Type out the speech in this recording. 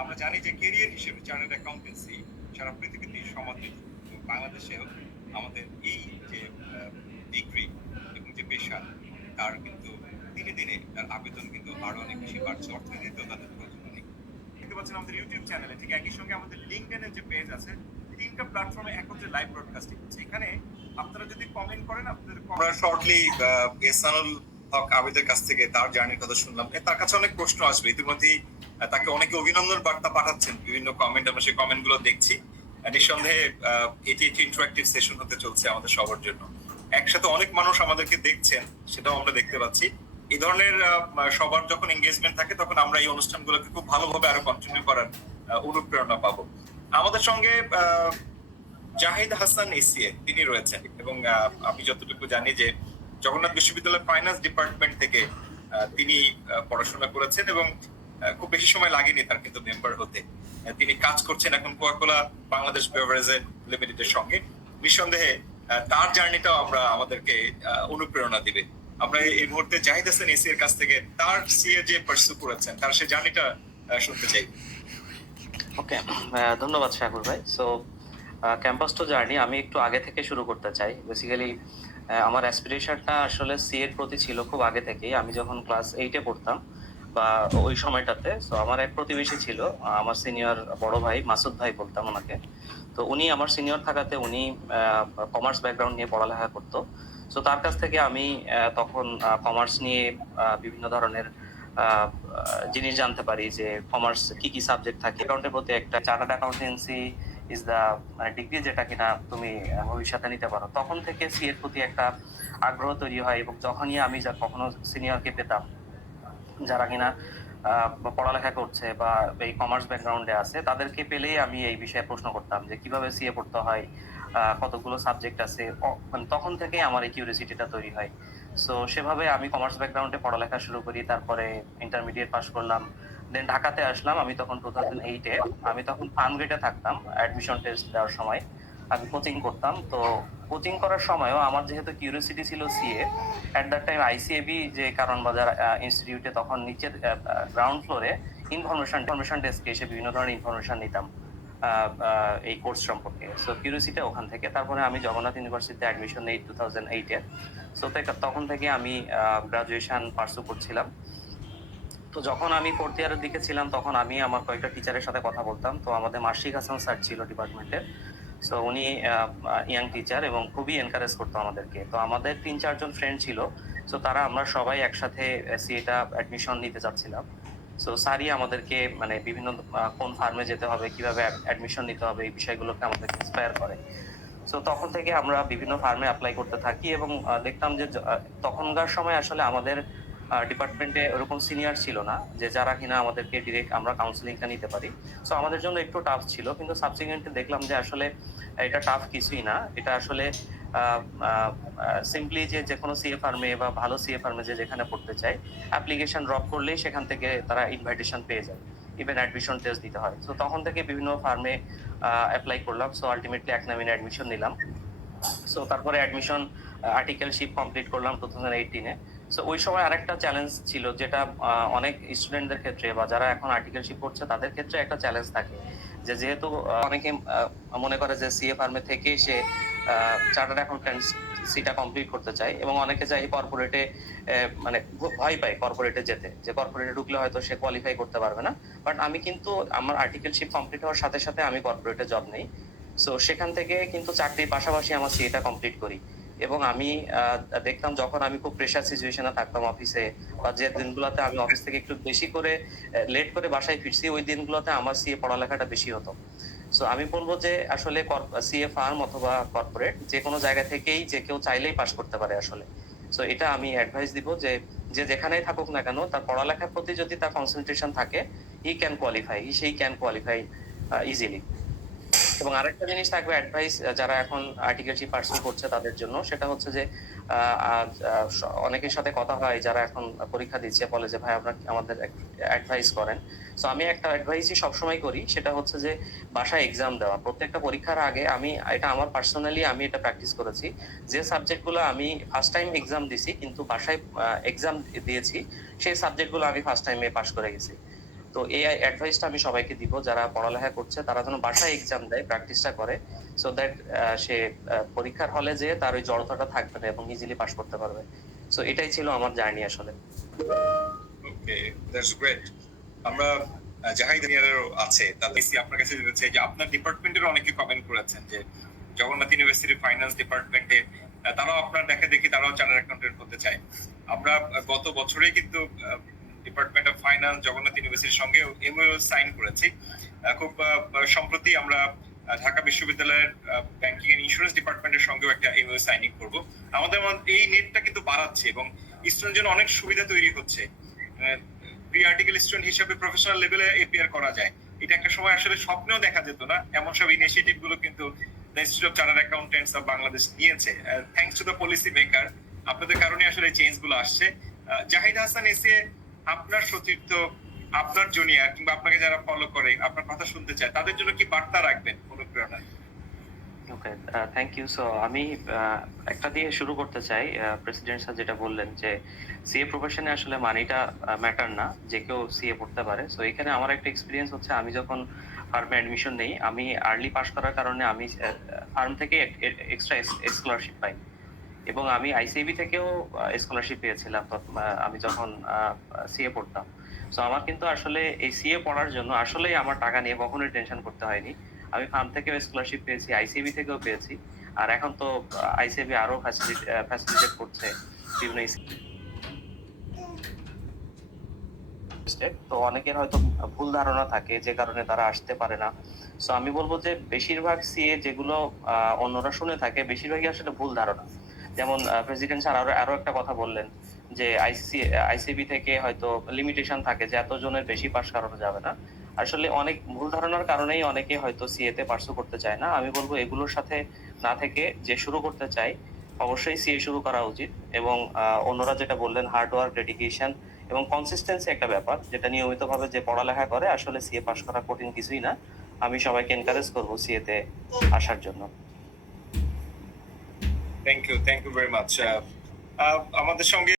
আমরা জানি যে কেরিয়ার হিসেবে চার্টার্ড অ্যাকাউন্টেন্সি সারা পৃথিবীতে সমাদৃত। তো বাংলাদেশেও আমাদের এই যে ডিগ্রি এবং যে পেশা, তার কিন্তু দিনে দিনে তার আবেদন কিন্তু আরো অনেক বেশি বাড়ছে। অর্থনীতিতেও তাদের প্রয়োজন অনেক। দেখতে পাচ্ছেন আমাদের ইউটিউব চ্যানেলে ঠিক একই সঙ্গে আমাদের লিঙ্কডইনের যে পেজ আছে, তিনটা প্ল্যাটফর্মে একত্রে লাইভ ব্রডকাস্টিং হচ্ছে। এখানে আপনারা যদি কমেন্ট করেন, আপনাদের আমরা শর্টলি এহসানুল হক আবেদের কাছ থেকে তার জার্নির কথা শুনলাম। তার কাছে অনেক প্রশ্ন আসবে ইতিমধ্যেই। তাকে অনেকে অভিনন্দন বার্তা পাঠাচ্ছেন, বিভিন্ন কমেন্ট, আমরা সেই কমেন্ট গুলো দেখছি। নিঃসন্দেহে এটি একটি ইন্টারঅ্যাক্টিভ সেশন হতে চলছে আমাদের সবার জন্য। একসাথে অনেক মানুষ আমাদেরকে দেখছেন, সেটাও আমরা দেখতে পাচ্ছি। এই ধরনের সবার যখন এঙ্গেজমেন্ট থাকে, তখন আমরা এই অনুষ্ঠানগুলোকে খুব ভালোভাবে আরো কন্টিনিউ করার অনুপ্রেরণা পাবো। আমাদের সঙ্গে জাহিদ হাসান এসিএ তিনি রয়েছেন, এবং আমি যতটুকু জানি যে জগন্নাথ বিশ্ববিদ্যালয়ের ফাইন্যান্স ডিপার্টমেন্ট থেকে তিনি পড়াশোনা করেছেন, এবং খুব বেশি সময় লাগেনি তার কিন্তু মেম্বার হতে। তিনি কাজ করছেন এখন কোকা-কোলা বাংলাদেশ বেভারেজ লিমিটেডের সঙ্গে। নিঃসন্দেহে তার জার্নিটাও আমরা আমাদেরকে অনুপ্রেরণা দিবে। আমরা এই মুহূর্তে জাহিদ হাসান এসি এর কাছ থেকে তার সিএ যে পার্সু করেছেন, তার সেই জার্নিটা শুনতে চাই। ওকে, ধন্যবাদ শাকুর ভাই। সো ক্যাম্পাস টু জার্নি আমি একটু আগে থেকে শুরু করতে চাই। বেসিক্যালি আমার অ্যাসপিরেশনটা আসলে সি এর প্রতি ছিল খুব আগে থেকেই। আমি যখন ক্লাস 8-এ পড়তাম বা ওই সময়টাতে, সো আমার এক প্রতিবেশী ছিল, আমার সিনিয়র বড় ভাই, মাসুদ ভাই বলতাম ওনাকে। তো উনি আমার সিনিয়র থাকাতে উনি কমার্স ব্যাকগ্রাউন্ড নিয়ে পড়ালেখা করতো। সো তার কাছ থেকে আমি তখন কমার্স নিয়ে বিভিন্ন ধরনের জিনিস জানতে পারি, যে কমার্স কি কি সাবজেক্ট থাকে। অ্যাকাউন্টের প্রতি একটা chartered accountancy is the degree, যেটা কিনা তুমি ভবিষ্যতে নিতে পারো। তখন থেকে সি এর প্রতি একটা আগ্রহ তৈরি হয়, এবং যখনই আমি কখনো সিনিয়রকে পেতাম যারা কিনা পড়ালেখা করছে বা এই কমার্স ব্যাকগ্রাউন্ডে আছে, তাদেরকে পেলেই আমি এই বিষয়ে প্রশ্ন করতাম যে কিভাবে সিএ পড়তে হয়, কতগুলো সাবজেক্ট আছে। মানে তখন থেকে আমার এই কিউরিয়াসিটিটা তৈরি হয়। সো সেভাবে আমি কমার্স ব্যাকগ্রাউন্ডে পড়ালেখা শুরু করি, তারপরে ইন্টারমিডিয়েট পাস করলাম, দেন ঢাকাতে আসলাম। আমি তখন 2008-এ, আমি তখন ফার্মগেটে থাকতাম। অ্যাডমিশন টেস্ট দেওয়ার সময় আমি কোচিং করতাম। তো কোচিং করার সময়ও আমার যেহেতু কিউরিয়াসিটি ছিল CA, at that time ICAB যে কারণ বাজার ইনস্টিটিউটে, তখন নিচের গ্রাউন্ড ফ্লোরে ইনফরমেশন ডেস্কে এসে বিভিন্ন ধরনের ইনফরমেশন নিতাম এই কোর্স সম্পর্কে। সো কিউরিয়াসিটি ওখান থেকে। তারপরে আমি জগন্নাথ ইউনিভার্সিটিতে অ্যাডমিশন নেই 2008-এ। সো তখন থেকে আমি গ্রাজুয়েশন পার্সু করছিলাম। তো যখন আমি ফোর্থ ইয়ারের দিকে ছিলাম, তখন আমি আমার কয়েকটা টিচারের সাথে কথা বলতাম। তো আমাদের মাসিক হাসান স্যার ছিল ডিপার্টমেন্টের। সো উনি ইয়াং টিচার এবং খুবই এনকারেজ করতো আমাদেরকে। তো আমাদের 3-4 জন ফ্রেন্ড ছিল। সো তারা আমরা সবাই একসাথে সিএটা অ্যাডমিশন নিতে চাচ্ছিলাম। সো স্যারই আমাদেরকে মানে বিভিন্ন কোন ফার্মে যেতে হবে, কিভাবে অ্যাডমিশন নিতে হবে, এই বিষয়গুলোকে আমাদেরকে ইন্সপায়ার করে। সো তখন থেকে আমরা বিভিন্ন ফার্মে অ্যাপ্লাই করতে থাকি, এবং দেখতাম যে তখনকার সময় আসলে আমাদের ডিপার্টমেন্টে ওরকম সিনিয়র ছিল না যে যারা কিনা আমাদেরকে ডিরেক্ট আমরা কাউন্সিলিংটা নিতে পারি। সো আমাদের জন্য একটু টাফ ছিল, কিন্তু সাবসিকুয়েন্টলি দেখলাম যে আসলে এটা টাফ কিছুই না। এটা আসলে সিম্পলি যে কোনো সিএ ফার্মে বা ভালো সিএ ফার্মে যে যেখানে পড়তে চায়, অ্যাপ্লিকেশন ড্রপ করলেই সেখান থেকে তারা ইনভাইটেশন পেয়ে যায়। ইভেন অ্যাডমিশন টেস্ট দিতে হয়। সো তখন থেকে বিভিন্ন ফার্মে অ্যাপ্লাই করলাম। সো আলটিমেটলি এক নামিনে অ্যাডমিশন নিলাম। সো তারপরে অ্যাডমিশন আর্টিকেলশিপ কমপ্লিট করলাম 2018-এ। সো ওই সময় আরেকটা চ্যালেঞ্জ ছিল, যেটা অনেক স্টুডেন্টদের ক্ষেত্রে বা যারা এখন আর্টিকেলশিপ পড়ছে তাদের ক্ষেত্রে একটা চ্যালেঞ্জ থাকে, যে যেহেতু অনেকে মনে করে যে সিএ ফার্মে থেকে সে চার্টার্ড অ্যাকাউন্টেন্সিটা কমপ্লিট করতে চায়, এবং অনেকে চাই কর্পোরেটে, মানে ভয় পায় কর্পোরেটে যেতে, যে কর্পোরেটে ঢুকলে হয়তো সে কোয়ালিফাই করতে পারবে না। বাট আমি কিন্তু আমার আর্টিকেলশিপ কমপ্লিট হওয়ার সাথে সাথে আমি কর্পোরেটে জব নেই। সো সেখান থেকে কিন্তু চাকরির পাশাপাশি আমার সিএটা কমপ্লিট করি। এবং আমি দেখতাম যখন আমি খুব প্রেশার সিচুয়েশনে থাকতাম অফিসে, বা যে দিনগুলোতে আমি অফিস থেকে একটু বেশি করে লেট করে বাসায় ফিরছি, ওই দিনগুলোতে আমার সিএ পড়ালেখাটা বেশি হতো। সো আমি বলবো যে আসলে সিএ ফার্ম অথবা কর্পোরেট যে কোনো জায়গা থেকেই যে কেউ চাইলেই পাস করতে পারে আসলে। সো এটা আমি অ্যাডভাইস দিব যে যে যেখানেই থাকুক না কেন, তার পড়ালেখার প্রতি যদি তার কনসেন্ট্রেশন থাকে, সেই ক্যান কোয়ালিফাই ইজিলি। এবং আরেকটা জিনিস থাকবে অ্যাডভাইস, যারা এখন আর্টিকেলশিপ পার্সু করছে তাদের জন্য, সেটা হচ্ছে যে অনেকের সাথে কথা হয় যারা এখন পরীক্ষা দিচ্ছে, বলে যে ভাই আপনারা আমাদের অ্যাডভাইস করেন। সো আমি একটা অ্যাডভাইসই সবসময় করি, সেটা হচ্ছে যে বাসায় এক্সাম দেওয়া। প্রত্যেকটা পরীক্ষার আগে আমি এটা আমার পার্সোনালি আমি এটা প্র্যাকটিস করেছি, যে সাবজেক্টগুলো আমি ফার্স্ট টাইম এক্সাম দিছি কিন্তু বাসায় এক্সাম দিয়েছি, সেই সাবজেক্টগুলো আমি ফার্স্ট টাইমে পাস করে গেছি। তো এই অ্যাডভাইসটা আমি সবাইকে দিব যারা পড়ালেখা করছে তারা যেন বাসায় এক্সাম দেয়, প্র্যাকটিসটা করে, সো দ্যাট সে পরীক্ষার হলে যে তার ওই জড়তাটা থাকবে না এবং ইজিলি পাস করতে পারবে। সো এটাই ছিল আমার জার্নি আসলে। ওকে, দ্যাটস গ্রেট। আমরা জাহিদ ইঞ্জিনিয়ারও আছে, তাদের আপনার কাছে যেতে চাই যে আপনার ডিপার্টমেন্টের অনেকে কমেন্ট করেছেন যে জগন্নাথ ইউনিভার্সিটির ফাইন্যান্স ডিপার্টমেন্টে তারাও আপনার দেখা দেখি তারাও চার্টার্ড অ্যাকাউন্টেন্ট হতে চায়। আমরা গত বছরেই কিন্তু ডিপার্টমেন্ট অফ ফাইন্যান্স জগন্নাথ ইউনিভার্সিটির সঙ্গে এমওইউ সাইন করেছি। খুব সম্প্রতি আমরা ঢাকা বিশ্ববিদ্যালয়ের ব্যাংকিং এন্ড ইন্স্যুরেন্স ডিপার্টমেন্টের সঙ্গেও একটা এমওইউ সাইনিং করব। আমাদের এই নেটটা কিন্তু বাড়াচ্ছে এবং স্টুডেন্টের জন্য অনেক সুবিধা তৈরি হচ্ছে। প্রি আর্টিকেল স্টুডেন্ট হিসেবে প্রফেশনাল লেভেলে এপিআর করা যায়, এটা একটা সময় আসলে স্বপ্নেও দেখা যেত না। এমন সব ইনিশিয়েটিভ গুলো কিন্তু the Institute of Chartered Accountants of Bangladesh নিয়েছে, thanks to the policy maker. আপনাদের কারণে আসলে চেঞ্জ গুলো আসছে। জাহিদ হাসান এসে আপনার সতীর্থ, আপনার জুনিয়র কিংবা আপনাকে যারা ফলো করে আপনার কথা শুনতে চায় তাদের জন্য কি বার্তা রাখবেন অনুপ্রেরণা? ওকে, থ্যাংক ইউ। সো আমি একটা দিয়ে শুরু করতে চাই। প্রেসিডেন্ট স্যার যেটা বললেন যে সিএ প্রফেশনে আসলে মানিটা ম্যাটার না, যে কেউ সিএ পড়তে পারে। সো এখানে আমার একটা এক্সপিরিয়েন্স হচ্ছে, আমি যখন ফার্মে অ্যাডমিশন নেই, আমি আর্লি পাস করার কারণে আমি ফার্ম থেকে এক্সট্রা স্কলারশিপ পাই এবং আমি আইসিবি থেকেও স্কলারশিপ পেয়েছিলাম আমি যখন সিএ পড়তাম। সো আমার কিন্তু আসলে এই সিএ পড়ার জন্য আসলেই আমার টাকা নিয়ে কখনোই টেনশন করতে হয়নি। আমি ফার্ম থেকেও স্কলারশিপ পেয়েছি, আইসিবি থেকেও পেয়েছি, আর এখন তো আইসিবি আরো ফ্যাসিলিটেট করছে বিভিন্ন স্টেপ। তো অনেকের হয়তো ভুল ধারণা থাকে যে কারণে তারা আসতে পারে না। সো আমি বলবো যে বেশিরভাগ সিএ যেগুলো অন্যরা শুনে থাকে বেশিরভাগই আসলে ভুল ধারণা। যেমন প্রেসিডেন্ট স্যার আরো একটা কথা বললেন যে আইসিবি থেকে হয়তো লিমিটেশন থাকে যে এতজনের বেশি পাস করানো যাবে না। আসলে অনেক ভুল ধারণার কারণেই অনেকে হয়তো সিএ তে পার্সু করতে চায় না। আমি বলবো এগুলোর সাথে না থেকে যে শুরু করতে চাই অবশ্যই সিএ শুরু করা উচিত। এবং অন্যরা যেটা বললেন হার্ড ওয়ার্ক, ডেডিকেশন এবং কনসিস্টেন্সি একটা ব্যাপার, যেটা নিয়মিতভাবে যে পড়ালেখা করে আসলে সিএ পাস করা কঠিন কিছুই না। আমি সবাইকে এনকারেজ করবো সিএ তে আসার জন্য। Thank you very much. আমাদের সঙ্গে